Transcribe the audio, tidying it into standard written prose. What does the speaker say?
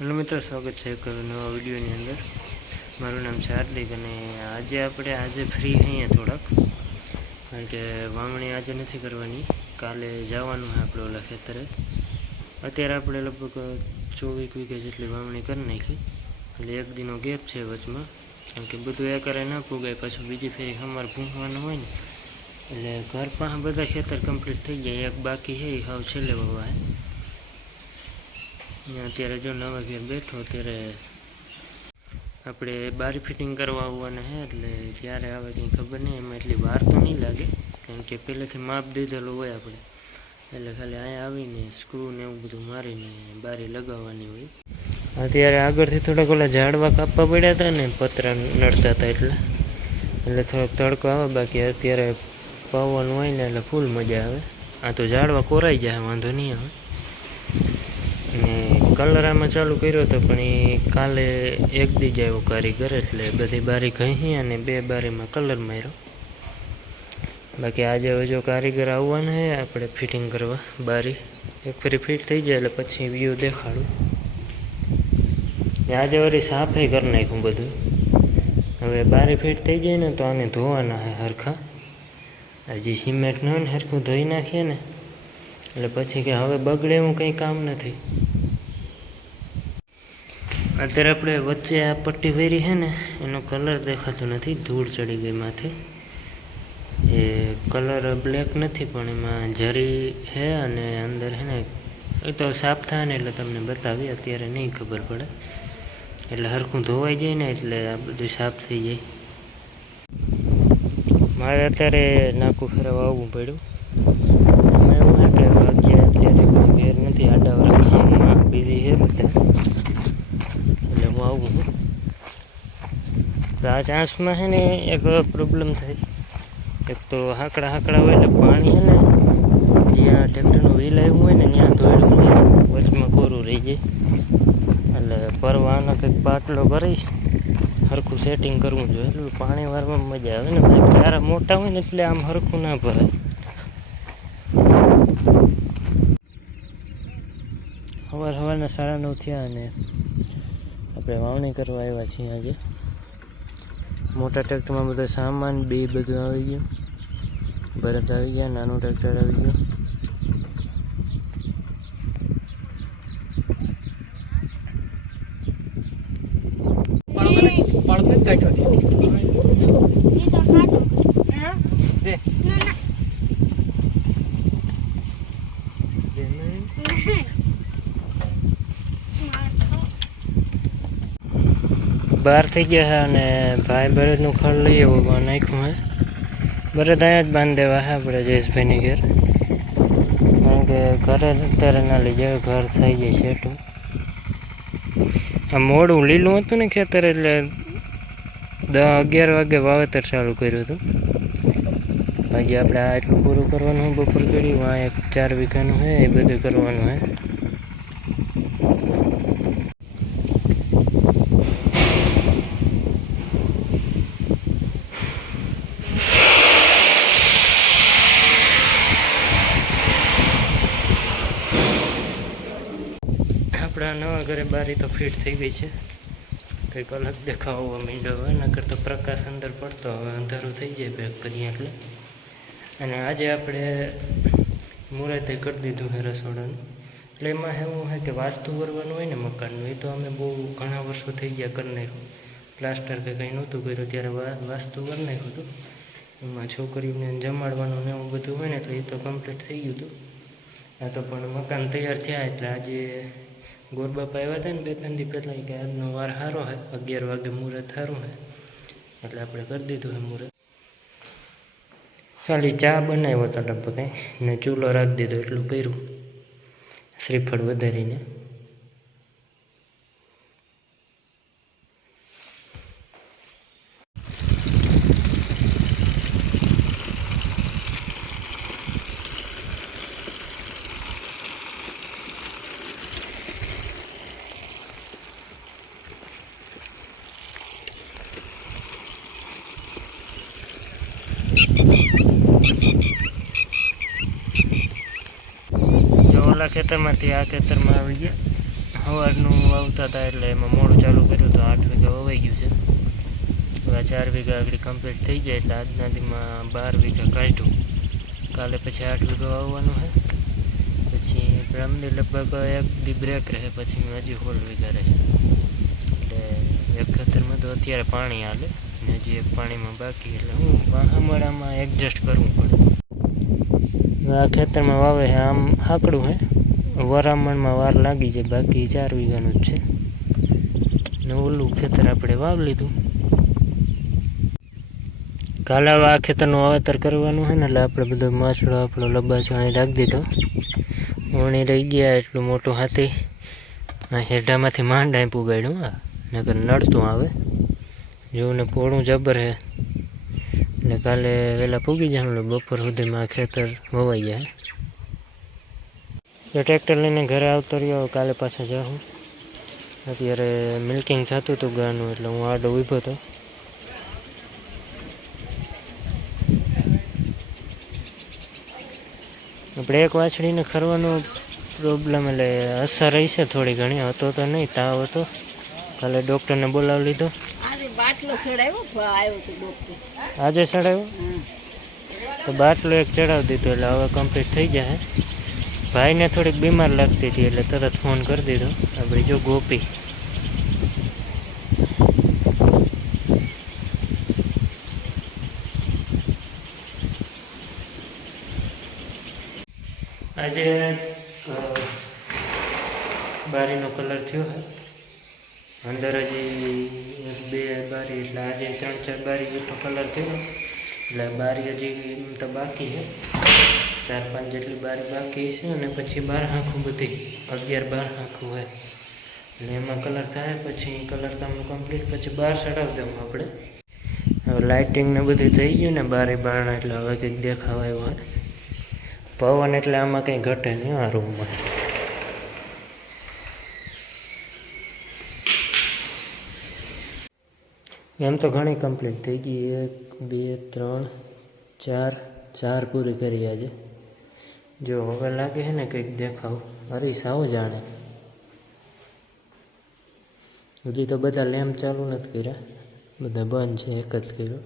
Hello મિત્રો, સ્વાગત છે એક નવા વિડીયોની અંદર। મારું નામ છે હાર્દિક અને આજે ફ્રી અહીંયા થોડાક, કારણ કે વાવણી આજે નથી કરવાની, કાલે જવાનું છે આપણે ઓલા ખેતરે। અત્યારે આપણે લગભગ 24 વીઘા જેટલી વાવણી કરી નાખી, એટલે એક દિનો ગેપ છે વચમાં, કેમ કે બધું એકરે ના પુગાય, પાછું બીજી ફેરી અમારે ભૂંસવાનું હોય ને, એટલે ઘર પાસે બધા ખેતર કમ્પ્લીટ થઈ જાય, એક બાકી છે એ હાવ છેલ્લે વાવા છે। અત્યારે જો નવા ઘેર બેઠો, અત્યારે આપણે બારી ફિટિંગ કરવા આવવાના છે, એટલે ક્યારે આવે કંઈ ખબર નહીં। એમાં એટલી વાર તો નહીં લાગે, કારણ કે પહેલેથી માપ દીધેલું હોય આપણે, એટલે ખાલી અહીંયા આવીને સ્ક્રૂ ને એવું બધું મારીને બારી લગાવવાની હોય। અત્યારે આગળથી થોડાક ઓલા ઝાડવા કાપવા પડ્યા હતા ને, પતરા નડતા હતા, એટલે થોડોક તડકો આવે, બાકી અત્યારે પાવાનું હોય ને એટલે ફૂલ મજા આવે। આ તો ઝાડવા કોરાઈ જાય, વાંધો નહીં આવે। અને કલર આમાં ચાલુ કર્યો હતો, પણ એ કાલે એક દી જ આવ્યો કારીગર, એટલે બધી બારી ઘસી અને 2 બારીમાં કલર માર્યો। બાકી આજે હવે જો કારીગર આવવાના છે આપણે ફિટિંગ કરવા બારી, એક ફરી ફિટ થઈ જાય એટલે પછી વ્યૂ દેખાડું। આજે વળી સાફે કરી નાખ્યું બધું, હવે બારી ફિટ થઈ જાય ને તો આને ધોવાના છે હરખા। હજી સિમેન્ટ ન હોય ને હરખું ધોઈ નાખીએ ને એટલે પછી કે હવે બગડે એવું કંઈ કામ નથી। અત્યારે આપણે વચ્ચે આ પટ્ટી વેરી છે ને, એનો કલર દેખાતો નથી, ધૂળ ચડી ગઈ માથે। એ કલર બ્લેક નથી, પણ એમાં જરી છે અને અંદર છે ને, એ તો સાફ થાય ને એટલે તમને બતાવી, અત્યારે નહીં ખબર પડે, એટલે હરખું ધોવાઈ જાય ને એટલે આ બધું સાફ થઈ જાય। મારે અત્યારે નાકું ફેરવવા આવવું પડ્યું, એમાં એવું છે કે ભાગ્ય અત્યારે કોઈ ઘેર નથી, આડાવાળા કામમાં બિઝી છે બધા, એટલે હું આવું છું। તો આ ચાન્સમાં છે ને એક પ્રોબ્લેમ થાય, એક તો હાકડા હોય એટલે પાણી છે ને, જ્યાં ટ્રેક્ટરનું વ્હીલ આવ્યું હોય ને ત્યાં ધોળ્યું નહીં, વચમાં કોરું રહી જાય, એટલે પરવાનો કંઈક પાટલો ભરીશ, હરખું સેટિંગ કરવું જોઈએ, એટલું પાણી વારવામાં મજા આવે ને। ભાઈ ક્યારે મોટા હોય ને એટલે આમ હરખું ના ભરાય। સવારના 9:30 થયા અને આપણે વાવણી કરવા આવ્યા છીએ। આજે મોટા ટ્રેક્ટરમાં બધો સામાન બધું આવી ગયું, બળદ આવી ગયા, નાનું ટ્રેક્ટર આવી ગયું। બહાર થઈ ગયા છે અને ભાઈ બળદનું ખડ લઈ આવ્યું, નાખ્યું હે બળદ અહીંયા જ બાંધી દેવા છે આપણે જયેશભાઈની ઘેર, કારણ કે ઘરે અત્યારે ના લઈ જાય, ઘર થઈ જાય છે એટલું। આ મોડું લીલું હતું ને ખેતર, એટલે 10-11 વાગે વાવેતર ચાલુ કર્યું હતું। હજી આપણે આ એટલું પૂરું કરવાનું હોય, બપોર કર્યું, આ એક 4 વીઘાનું છે એ બધું કરવાનું છે। આપણા નવા ઘરે બારી તો ફિટ થઈ ગઈ છે, કંઈક અલગ દેખાવા માંડ્યો હોય, નકર તો પ્રકાશ અંદર પડતો, હવે અંધારું થઈ જાય પેક કરીએ એટલે। અને આજે આપણે મુહૂર્તે કરી દીધું છે રસોડાનું, એટલે એમાં એવું છે કે વાસ્તુ કરવાનું હોય ને મકાનનું, એ તો અમે બહુ ઘણા વર્ષો થઈ ગયા કરી નાખ્યું, પ્લાસ્ટર કે કંઈ નહોતું કર્યું ત્યારે વાસ્તુ કરી નાખ્યું હતું, એમાં છોકરીઓને જમાડવાનું ને એવું બધું હોય ને, એટલે એ તો કમ્પ્લીટ થઈ ગયું હતું। આ તો પણ મકાન તૈયાર થયા એટલે આજે ગોરબાપા આવ્યા હતા ને 2-3 દી પહેલાં, કે આજનો વાર સારો છે, 11 વાગે મુહૂર્ત સારું છે, એટલે આપણે કરી દીધું છે મુહૂર્ત। ખાલી ચા બનાવ્યો હતો લગભગ ને ચૂલો રાખી દીધો, એટલું કર્યું, શ્રીફળ વધારીને। ઓલા ખેતરમાંથી આ ખેતરમાં આવી ગયા, સવારનું વાવતા હતા એટલે એમાં મોડું ચાલુ કર્યું તો 8 વીઘા વવાઈ ગયું છે. હવે 4 વીઘા આગળ કમ્પ્લીટ થઈ જાય એટલે આજના દીમાં 12 વીઘા કાઢ્યું. કાલે પછી 8 વીઘા વાવવાનું છે. પછી બ્રાહ્મણી લગભગ 1 દી બ્રેક રહે, પછી હજી 16 વીઘા રહે. એટલે એક ખેતરમાં તો અત્યારે પાણી હાલે ને હજી એક પાણીમાં બાકી, એટલે હું વાહામણામાં એડજસ્ટ કરવું પડે. આ ખેતરમાં વાવે છે આમ હાકડું છે, વરામણમાં વાર લાગી જાય, બાકી 4 વીઘાનું જ છે. ને ઓલું ખેતર આપણે વાવી લીધું. કાલે હવે આ ખેતરનું વાવેતર કરવાનું છે ને, એટલે આપણે બધો માછડો આપણો લબાચો અહીં રાખી દીધો. ઓણી રહી ગયા એટલું મોટું હાથી આ હેઢામાંથી માંડ અહીં પુગાડ્યું. હા નકર નડતું આવે જેવું ને પોળું જબર છે. એટલે કાલે વહેલા પૂગી જાય એટલે બપોર સુધીમાં આ ખેતર વવાઈ જાય. તો ટ્રેક્ટર લઈને ઘરે આવતો રહ્યો. કાલે પાછા જાઉં. અત્યારે મિલ્કિંગ થતું હતું ગાનું, એટલે હું આડો ઊભો હતો. આપણે એક વાછડીને ખરવાનો પ્રોબ્લેમ એટલે અસર રહી છે થોડી ઘણી. હતો તો નહીં, તાવ હતો. કાલે ડૉક્ટરને બોલાવી લીધો. આજે ચડાવ્યો તો બાટલો એક ચડાવી દીધો એટલે હવે કમ્પ્લીટ થઈ જાય. ભાઈને થોડીક બીમાર લાગતી હતી એટલે તરત ફોન કરી દીધો. આપણી જો ગોપી આજે બારીનો કલર થયો છે. અંદર હજી 1-2 બારી, એટલે આજે 3-4 બારી જેટલો કલર થયો. એટલે બારી હજી એમ તો બાકી છે, 4-5 જેટલી બારી બાકી છે. અને પછી 12 આંખું બધી 11-12 આંખું હોય એટલે એમાં કલર થાય. પછી કલર કામ કમ્પ્લીટ, પછી બહાર ચડાવી દઉં આપણે. હવે લાઇટિંગ ને બધું થઈ ગયું ને બારી બારણા, એટલે હવે કંઈક દેખાવા આવ્યો હોય. પવન એટલે આમાં કંઈ ઘટે નહીં આ રૂમમાં. એમ તો ઘણી કમ્પ્લીટ થઈ ગઈ. 1 2 3 4 પૂરી કરી આજે. જો હવે લાગે છે ને કંઈક દેખાવ. હરીશ આવો જાણે. હજી તો બધા લેમ્પ ચાલુ નથી કર્યા, બધા બંધ છે. એક જ કર્યો.